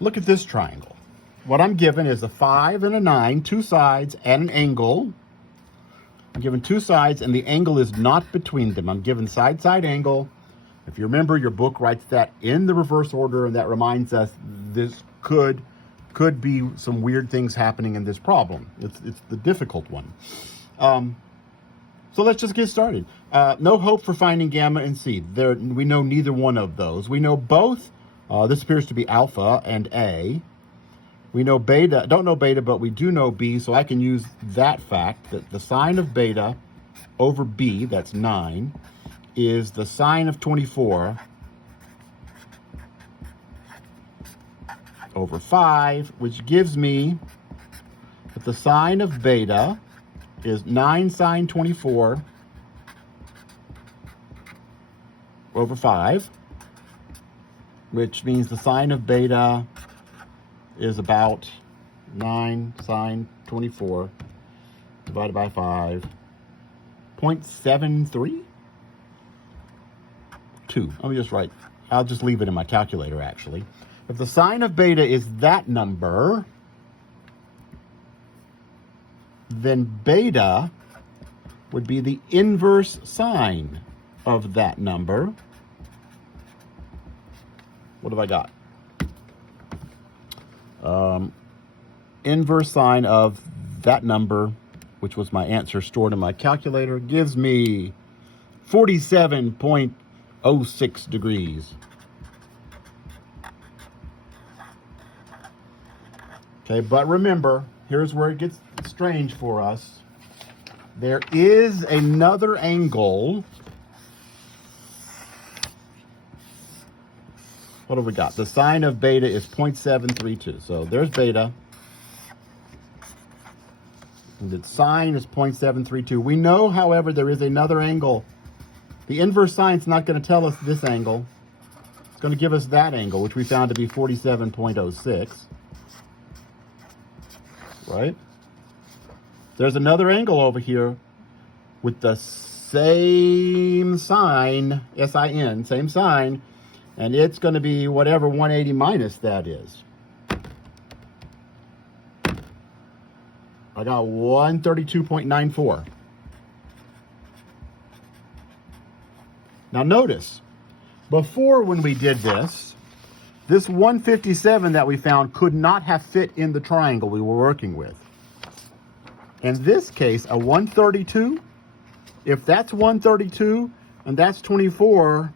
Look at this triangle. What I'm given is a 5 and a 9, two sides and an angle. I'm given two sides and the angle is not between them. I'm given side-side angle. If you remember, your book writes that in the reverse order, and that reminds us this could be some weird things happening in this problem. It's the difficult one. So let's just get started. No hope for finding gamma and c. We know neither one of those. We know both. This appears to be alpha and A. We know beta, don't know beta, but we do know B, so I can use that fact that the sine of beta over B, that's 9, is the sine of 24 over 5, which gives me that the sine of beta is 9 sine 24 over 5, which means the sine of beta is about 9 sine 24 divided by 5, 0.73? 2. Let me just write. I'll just leave it in my calculator, actually. If the sine of beta is that number, then beta would be the inverse sine of that number. What have I got? Inverse sine of that number, which was my answer stored in my calculator, gives me 47.06 degrees. Okay, but remember, here's where it gets strange for us. There is another angle. What have we got? The sine of beta is 0.732. So there's beta. And the sine is 0.732. We know, however, there is another angle. The inverse sine is not going to tell us this angle. It's going to give us that angle, which we found to be 47.06. Right? There's another angle over here with the same sign, S-I-N, same sign, and it's going to be whatever 180 minus that is. I got 132.94. Now notice, before when we did this 157 that we found could not have fit in the triangle we were working with. In this case, a 132, if that's 132 and that's 24,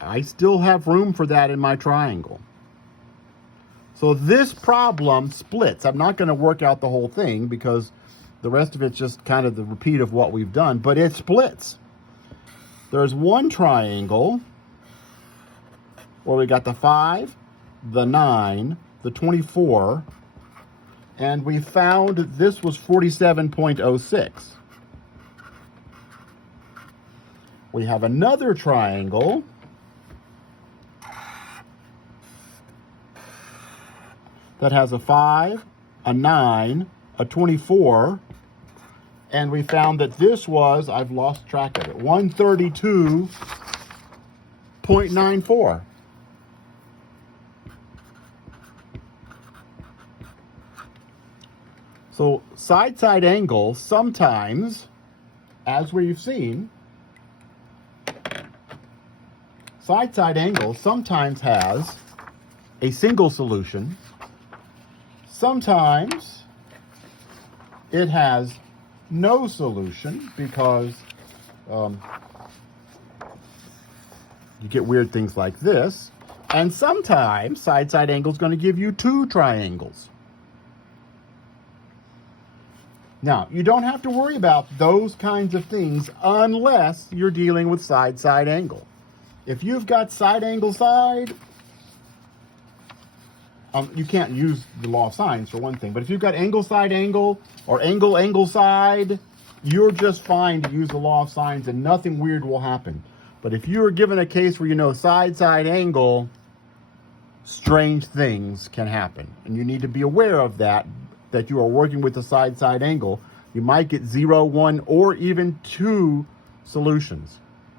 I still have room for that in my triangle. So this problem splits. I'm not going to work out the whole thing because the rest of it's just kind of the repeat of what we've done, but it splits. There's one triangle where we got the 5, the 9, the 24, and we found this was 47.06. We have another triangle that has a 5, a 9, a 24, and we found that this was, I've lost track of it, 132.94. So side-side angle sometimes, as we've seen, side-side angle sometimes has a single solution. Sometimes it has no solution because you get weird things like this. And sometimes side-side angle is going to give you two triangles. Now, you don't have to worry about those kinds of things unless you're dealing with side-side angle. If you've got side angle side, you can't use the law of sines for one thing, but if you've got angle side angle or angle side, you're just fine to use the law of sines and nothing weird will happen. But if you are given a case where you know side angle, strange things can happen. And you need to be aware of that you are working with a side angle. You might get 0, 1, or even 2 solutions.